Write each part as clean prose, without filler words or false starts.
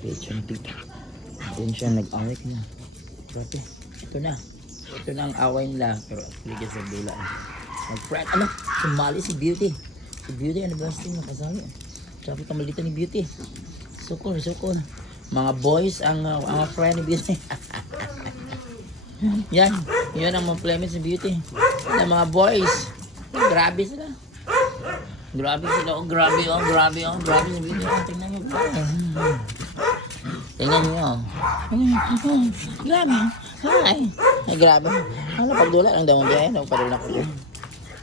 Bitch yung tita. Doon siya nag-away ka na. Grabe. Ito na. Ito na ang away nila. Pero ligid sa dula. Mag-prank. Ano? Sumali si Beauty. Si Beauty, ano ba yung nakasali? Sabi ka maldita ni Beauty. Sukol, sukol. Mga boys ang friend ni Beauty. Yan. Yan ang mga playmates ni Beauty. Yan mga boys. Grabe sila. Grabe sila. Oh, grabe. Oh, grabe. Oh, grabe si Beauty. Oh, tingnan nyo. Tingnan nyo. Grabe. Ay, grabe. Ano, pagdula lang daw. Ano, padula ko.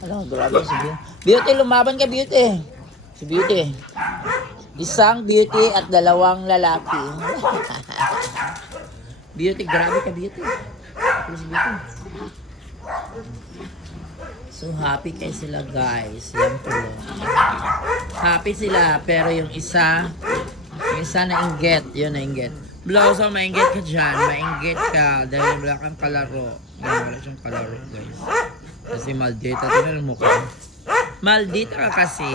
Ano, grabe si Beauty. Beauty, lumaban ka, Beauty. Si Beauty. Isang Beauty at dalawang lalaki. Beauty, grabe ka, Beauty. Si Beauty. So, happy kayo sila, guys. Yan po. Happy sila, pero yung isa nainggit. Yun, nainggit. Blossom, mainggit ka dyan. Mainggit ka. Dahil wala kang kalaro. Dahil wala siyang kalaro, guys. Kasi maldita. Tingnan mo ka. Maldita ka kasi.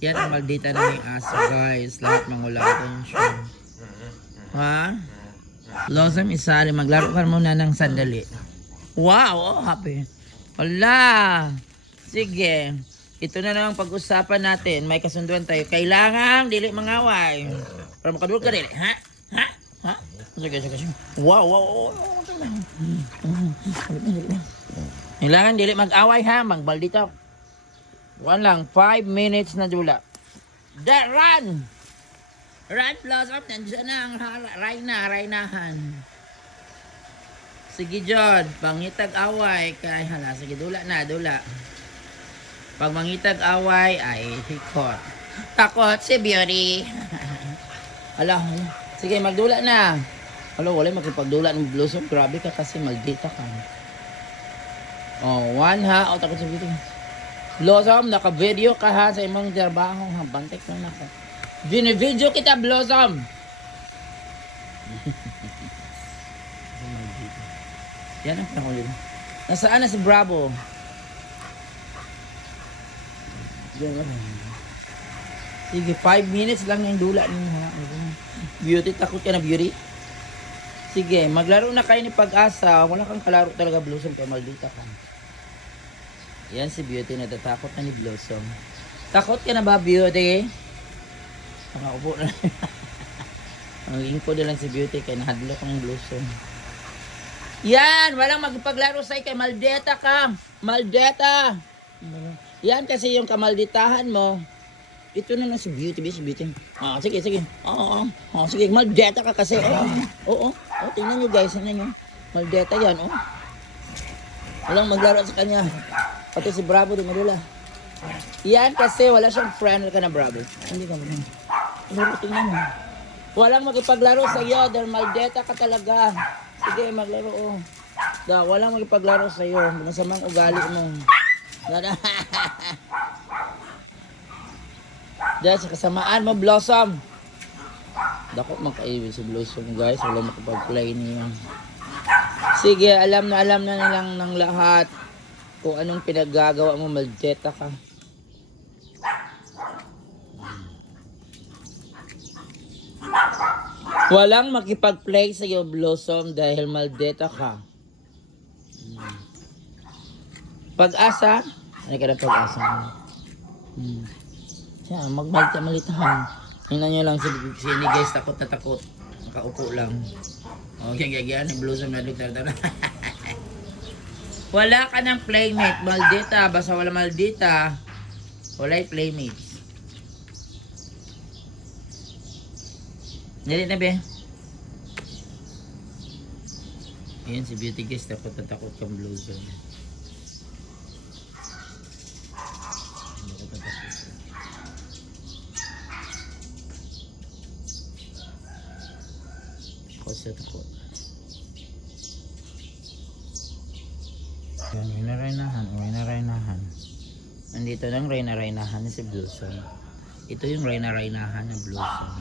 Yan ang maldita na may aso, guys. Lahat mangulatan siya. Ha? Blossom, isali. Maglaro ka muna ng sandali. Wow! Oh, happy. Wala. Sige. Ito na lang pag-usapan natin. May kasunduan tayo. Kailangan dili mangaway. Para makadul ka dili. Ha? Ha? Ha? Sige, sige, sige. Wow, wow, wow. Kailangan dili mag-away ha. Magbaldita. One lang. 5 minutes na dula. Run! Run, Blossom. Nandiyan na ang Raynahan. Sige, John. Pangitag away. Kay hala. Sige, dula na. Dula. Pag mangitag away, ay hikot. Takot si Beauty. Ala. Sige, magdula na. Alo, wala makipagdula ng Blossom. Grabe ka kasi maldita ka. Oh, one ha. Oh, takot si Beauty. Blossom, naka-video ka ha sa imong trabaho. Ha, bantik lang ako. Video kita, Blossom. Yan ang panahon. Nasaan na si Bravo? Sige, 5 minutes lang yung dula niyo. Beauty, takot ka na, Beauty? Sige, maglaro na kayo ni Pag-asa. Wala kang kalaro talaga, Blossom, kaya maldita ka. Yan si Beauty, natatakot na ni Blossom. Takot ka na ba, Beauty? Nakaupo na. Ang lingkod na lang si Beauty, kaya nahadlok ng Blossom. Yan, walang magpaglaro sa'yo kay maldeta ka. Maldeta. Yan kasi yung kamalditahan mo. Ito na lang si Beauty, si Beauty. Ah, sige, sige. Oo, sige, maldeta ka kasi. Oo, tingnan nyo guys, tingnan nyo. Maldeta yan, Walang maglaro sa kanya. Pati si Bravo, di madula. Yan kasi wala siyang friend ka na Bravo. Hindi ka mo. Tingnan mo. Walang magpaglaro sa iyo dahil maldeta ka talaga. Sige, maglaro, walang magpaglaro sa iyo. Masamang ugali mo. Dahil sa kasamaan mo, Blossom. Dakot makaiwi si Blossom, guys. Wala makapag-play niya. Sige, alam na nilang ng lahat kung anong pinaggagawa mo, maldeta ka. Walang makipag-play sa iyo, Blossom, dahil maldeta ka. Pag-asa? Ano ka na Pag-asa? Siya, magmalita-malitahan. Tingnan nyo lang si ni guys, takot na takot. Nakaupo lang. Okay, gagyan, ang Blossom na lutar. Wala ka ng playmate, maldita. Basta wala maldita, wala'y playmates. Nili na be? Ayan si Beauty guys, takot na takot kang Blossom. Takot siya, takot. Yan, Raynahan. Nandito ng Raynahan si Blossom. Ito yung Raynahan ng Blossom.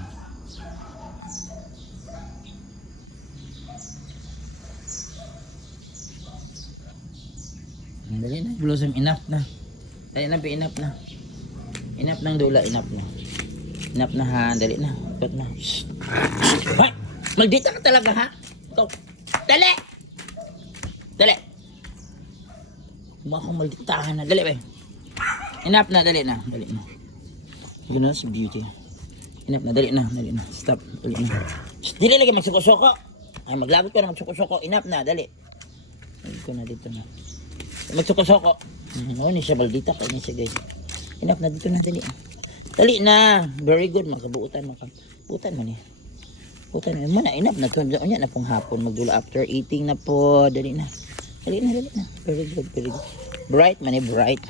Dali na, Blossom, enough na. Dali na, enough na. Enough ng dula, enough na. Enough na ha, dali na. Cut na. Shh. Hoy! Maldita ka talaga ha? Ikaw. Dali! Dali! Huwag akong malditahan na. Dali ba? Enough na, dali na. Dali na. Gano'n na si Beauty. Enough na, dali na. Dali na. Stop. Dali na. Shh, dili lagi magsuko-suko. Ay, maglagot ko na magsuko-suko. Enough na, dali. Dali ko na dito na. Magsuko-suko. Oo, ni siya maldita. Kaya niya siya guys. Enough na, dito na, dali. Dali na. Very good. Makabuutan. Buutan mo niya. Buutan mo na. Enough na. Doon niya na pong hapon. Magdula after eating na po. Dali na. Dali na, dali na. Very good, very good. Bright man eh, bright.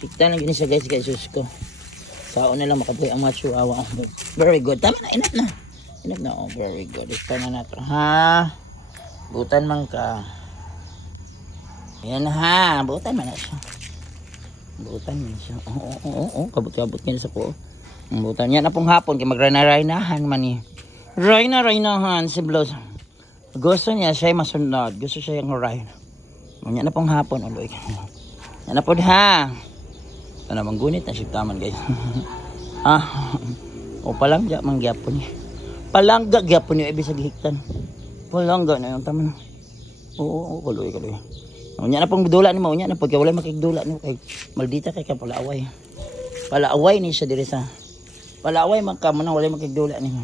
Tikta lang yun siya guys, sus ko. Sao na lang makabuhay ang mga chihuahua. Very good. Tama na, enough na. Enough na, oh, very good. Ito na na ito, ha? Butan man ka. Ayan ha, butan man na siya. Butan man siya. Oo, kabut-kabut niya sa ko. Butan niya na pong hapon, kaya magrana-rainahan man eh. Rainahan si Blows. Gusto niya siya masunod. Gusto siya yung ride. Yan na pong hapon. Uloy. Yan na po ha. Ito na manggunit na shiftaman guys. O palangga manggapon niya. Palangga gyapon niya. Ibig sa gihiktan. Palangga na yung tama na. Oo, kaloy. Yan na pong dula ni mo. Yan na po. Kaya wala makikdula ni mo. Kaya maldita kay ka palaaway. Palaaway ni siya diri sa. Palaaway man ka mo na wala makikdula ni mo.